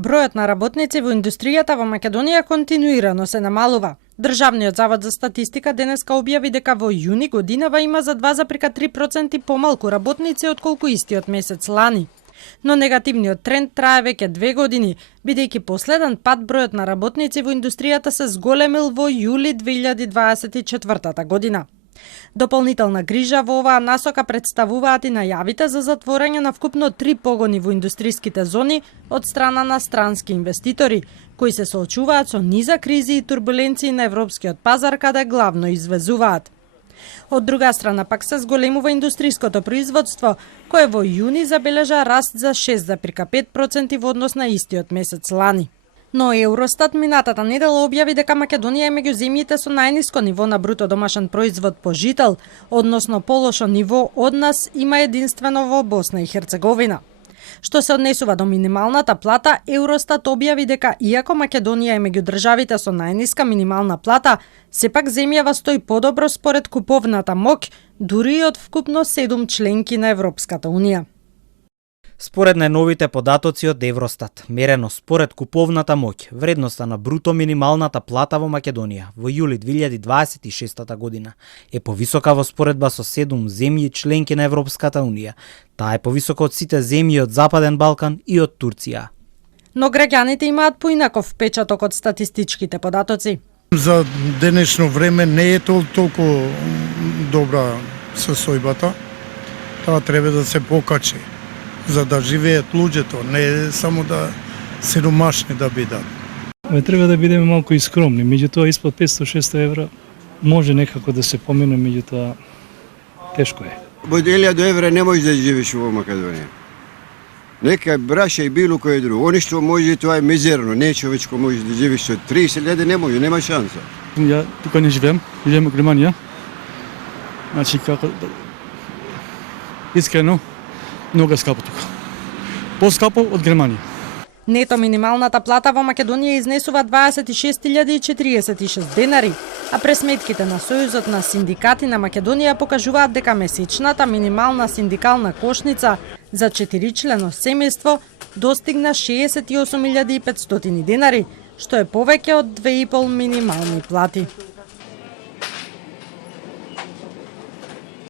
Бројот на работници во индустријата во Македонија континуирано се намалува. Државниот завод за статистика денеска објави дека во јуни годинава има за 2,3% помалку работници отколку истиот месец лани. Но негативниот тренд трае веќе 2 години, бидејќи последен пат бројот на работници во индустријата се зголемил во јули 2024 година. Дополнителна грижа во оваа насока представуваат и најавите за затворање на вкупно 3 погони во индустриските зони од страна на странски инвеститори, кои се соочуваат со низа кризи и турбуленции на европскиот пазар каде главно извезуваат. Од друга страна пак се зголемува индустриското производство, кое во јуни забележа раст за 6,5% во однос на истиот месец лани. Но Евростат минатата недела објави дека Македонија е меѓу земјите со најниско ниво на бруто домашен производ по жител, односно полошо ниво од нас има единствено во Босна и Херцеговина. Што се однесува до минималната плата, Евростат објави дека иако Македонија е меѓу државите со најниска минимална плата, сепак земјава стои подобро според куповната моќ, дури и од вкупно 7 членки на Европската Унија. Според најновите податоци од Евростат, мерено според куповната моќ, вредноста на бруто минималната плата во Македонија во јули 2026 година е повисока во споредба со 7 земји членки на Европската Унија. Таа е повисока од сите земји од Западен Балкан и од Турција. Но граѓаните имаат поинаков впечаток од статистичките податоци. За денешно време не е толку добра состојбата. Тоа треба да се покачи за да живеат луѓето, не само да сиромашни да бидат. Треба да бидеме малку и скромни, меѓутоа испод 500-600 евра може некако да се помине, меѓутоа тешко е. Од 1000 евра не можеш да живееш во Македонија. Нека браша и било кој друго. Они што може, тоа е мизерно, не човечко може да живееш со 30.000, не може, нема шанса. Ја тука не живеам во Германија. Значи како искрено многу скапо тука. Поскапо од Германија. Нето минималната плата во Македонија изнесува 26.046 денари, а пресметките на Сојузот на синдикати на Македонија покажуваат дека месечната минимална синдикална кошница за 4-члено семејство достигна 68.500 денари, што е повеќе од 2,5 минимални плати.